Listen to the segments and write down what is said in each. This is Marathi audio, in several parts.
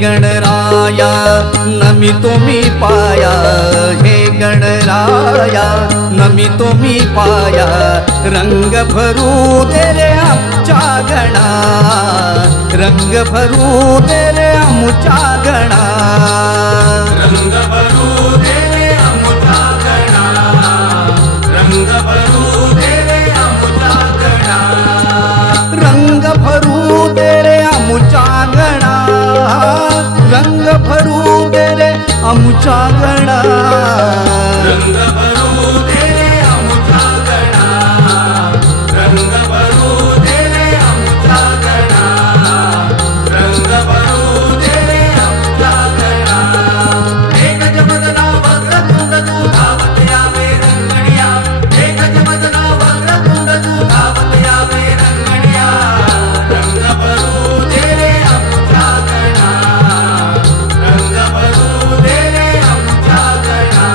गणराया नमितो मी पाया, हे गणराया नमितो मी पाया, रंग भरू दे रे आमच्या गणा, रंग भरू दे रे आमच्या गणा, रंग भरू दे रे आमच्या गणा, रंग भरू दे रे आमच्या गणा, रंग भरू दे रे आमच्या गणा, रंग भरू दे रे आमच्या गणा, रंग भरू दे रे आमच्या गणा, रंग भरू दे रे आमच्या गणा, रंग भरू दे रे आमच्या गणा. हे गजवदना वक्रतुंड तू धावत यावे रंगणिया, हे गजवदना वक्रतुंड तू धावत यावे रंगणिया, रंग भरू दे रे आमच्या गणा, रंग भरू दे रे आमच्या गणा,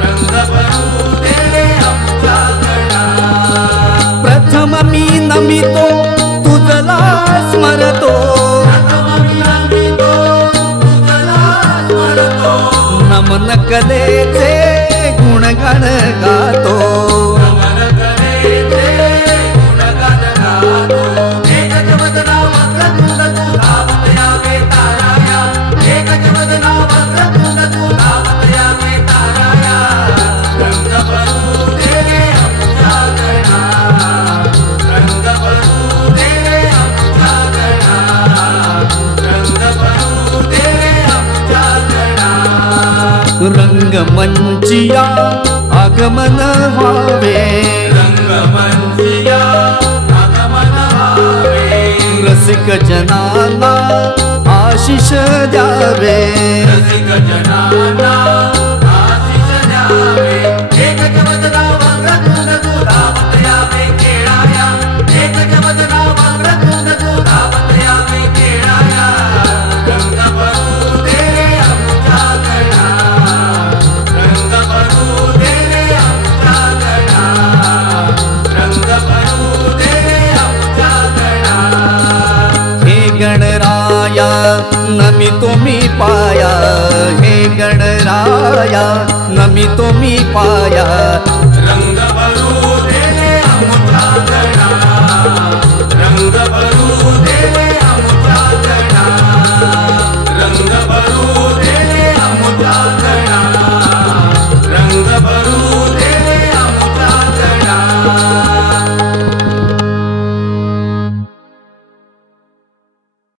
रंग भरू दे रे आमच्या गणा. प्रथम मी नमितो तुझला स्मरतो, नमन कलेचे गुणगान गातो, नमन कलेचे गुणगान गातो. हे गजवदना वक्रतुंड तू धावत यावे ताराया, हे गजवदना वक्रतुंड तू धावत यावे ताराया, रंग भरू दे रे आमच्या गणा, रंग भरू दे रे आमच्या गणा, रंग भरू दे रे आमच्या गणा. रंगमंचिया आगमन व्हावे, रंगमंचिया आगमन व्हावे, रसिक जनाला आशिष द्यावे, रसिक जनाला आशिष द्यावे. हे गजवदना वक्रतुंड तू धावत यावे खेळाया, हे गजवदना वक्रतुंड तू धावत यावे खेळाया, रंग भरू दे रे आमच्या गणा, रंग भरू दे रे आमच्या गणा, रंग भरू दे रे आमच्या गणा. हे गणराया नमितो मी पाया, हे गणराया नमितो मी पाया,